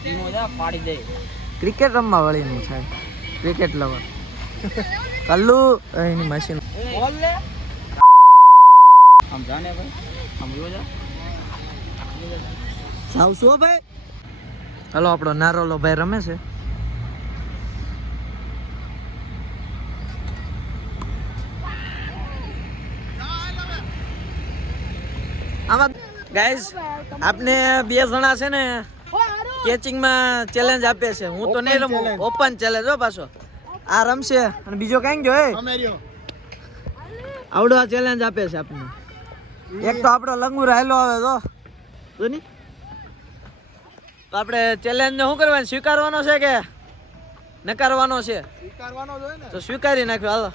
ટીમો જા પાડી દે. ક્રિકેટ રમવા વાળીનું થાય. Cricket lover. કલ્લુ એની મશીન. બોલ લે. આમ જાને ભાઈ. આમ જો જા. સાવસો ભાઈ. હાલો આપણો નારોલો ભાઈ રમે છે. આમાં ગાઈસ આપને બે જણા છે ને કેચિંગ માં ચેલેન્જ આપે છે. હું તો નહીં રમું. ઓપન ચેલેન્જ હો પાછો. આ રમશે અને બીજો કઈ જો આવડો આ ચેલેન્જ આપે છે આપને. એક તો આપણો લંગુ રાયલો આવે તો ની તો આપણે ચેલેન્જ ને શું કરવાનું સ્વીકારવાનો છે કે નકારવાનો છે? સ્વીકારવાનો જ હોય ને. તો સ્વીકારી નાખ્યો. હાલો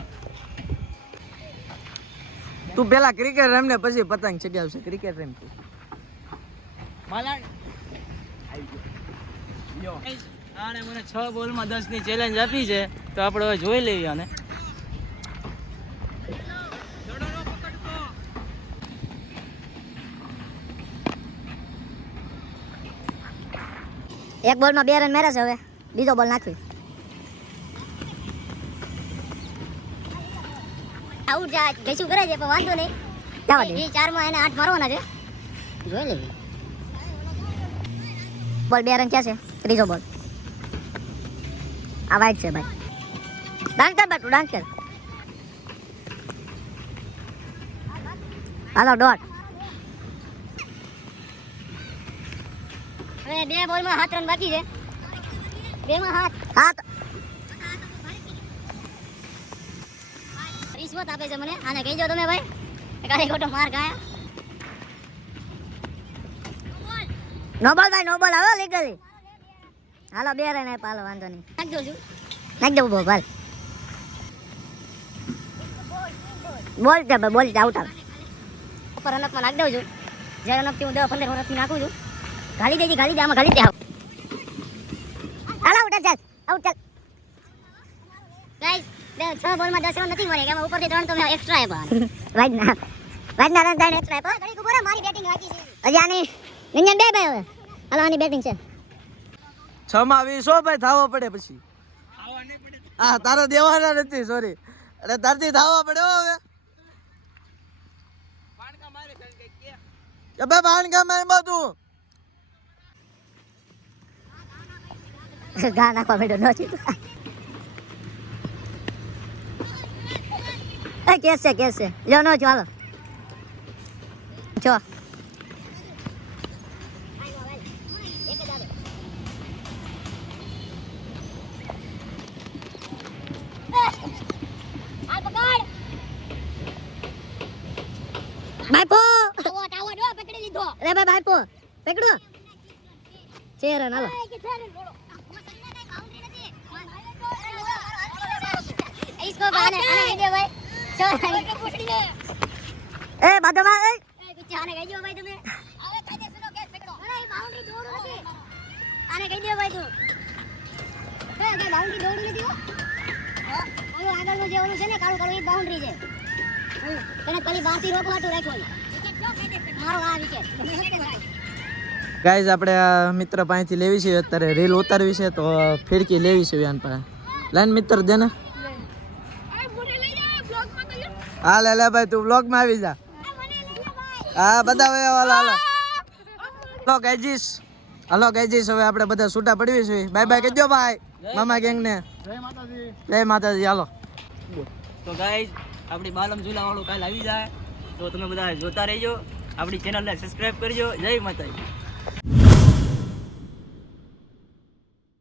તું પેલા ક્રિકેટ રમ ને પછી પતંગ ચગાવશે. ક્રિકેટ રમ તું. માલા યો આને મને 6 બોલમાં 10 ની ચેલેન્જ આપી છે તો આપણે હવે જોઈ લેવી આને. એક બોલમાં 2 રન મેરે છે. હવે બીજો બોલ નાખવી. આઉટ જાય ગેસું કરે છે પણ વાંધો નહીં. જવા દે. એ 4 માં એને 8 મારવાના છે. જોઈ લેવી. બોલ 2 રન ક્યાં છે? ત્રીજો બોલ. આ વાઈટ છે ભાઈ. ડાન્સ કર બેટુ ડાન્સ કર. હાલો ડોટ. હવે 2 બોલમાં 7 રન બાકી છે. 2 માં 7. રિશ્વત આપે છે મને. આને કહી દો તમે ભાઈ. કાલે ખોટો માર ખાયા. નો બોલ ભાઈ નો બોલ. હવે લીગલી. હાલો 2 રન આપ્યા. હાલો વાંધો નહીં. નાખ દઉં છું. નાખ દઉં બોલ. બોલ છે બોલ આઉટ આવે. ઉપર રનઅપમાં નાખ દઉં છું. જ્યારે રનઅપથી હું 10-15 વર્ષથી નાખું છું. ગાલી દેજી ગાલી દે. આમાં ગાલી દે. હાલો આઉટ ચાલ. આઉટ ચાલ. ગાઈસ 6 બોલમાં 10 રન નથી મળે. એમાં ઉપરથી 3 તો મેં એક્સ્ટ્રા આપ્યા. વાઈડના રન 3 એક્સ્ટ્રા આપ્યા. ઘડી ઉપર મારી બેટિંગ વાંચી છે. હજી આની નિંજન 2 ભાઈ. હવે હાલો આની બેટિંગ છે. 6 માં 20 હો ભાઈ. થાવો પડે પછી. હા તારો દેવાના નથી. સોરી. અરે તારથી થાવા પડે હો હવે. પાણકા મારે છે કે કે એ બે બાણકા માર બધું. ગા નાખવા બેઠો નથી. કેસ છે લ્યો નો ચાલો જો ભાઈપો ટાવો દો પકડી લીધો. અરે ભાઈ ભાઈપો પકડો. 6 રન હાલો. इसको आने दे भाई. ए बादमा ए पीछे आने गई जो भाई तुम्हें. अरे कायदे सुनो कैच पकड़ो. अरे बाउंड्री दौड़ નથી. आने गई दे भाई तू. ए के बाउंड्री દોડ નથી હો. ઓલો આગળનો જે ઓલું છે ને કાળું કાળું એ બાઉન્ડ્રી છે. તને ખાલી બાંધી રોકવાટું રાખ્યો. વિકેટ જો કાયદે મારો આ વિકેટ. ગાઈઝ આપણે આ મિત્ર પાસેથી લેવી છે. અત્યારે રીલ ઉતારવી છે તો ફિરકી લેવી છે વ્યાન પાસે. લાઈન મિત્ર દે ને. હા લે ભાઈ તું બ્લોગ માં આવી જા. હા બધા હાલો હાલો ગાઈજીસ. હાલો ગાઈજીસ હવે આપણે બધા છૂટા પડવી છે. બાય બાય કહેજો ભાઈ મામા ગેંગ ને. જય માતાજી. હાલો તો ગાઈઝ આપણી બાલમ ઝૂલા વાળું કાલ આવી જાય તો તમે બધા જોતા રહેજો. આપણી ચેનલને સબસ્ક્રાઇબ કરજો. જય માતાજી.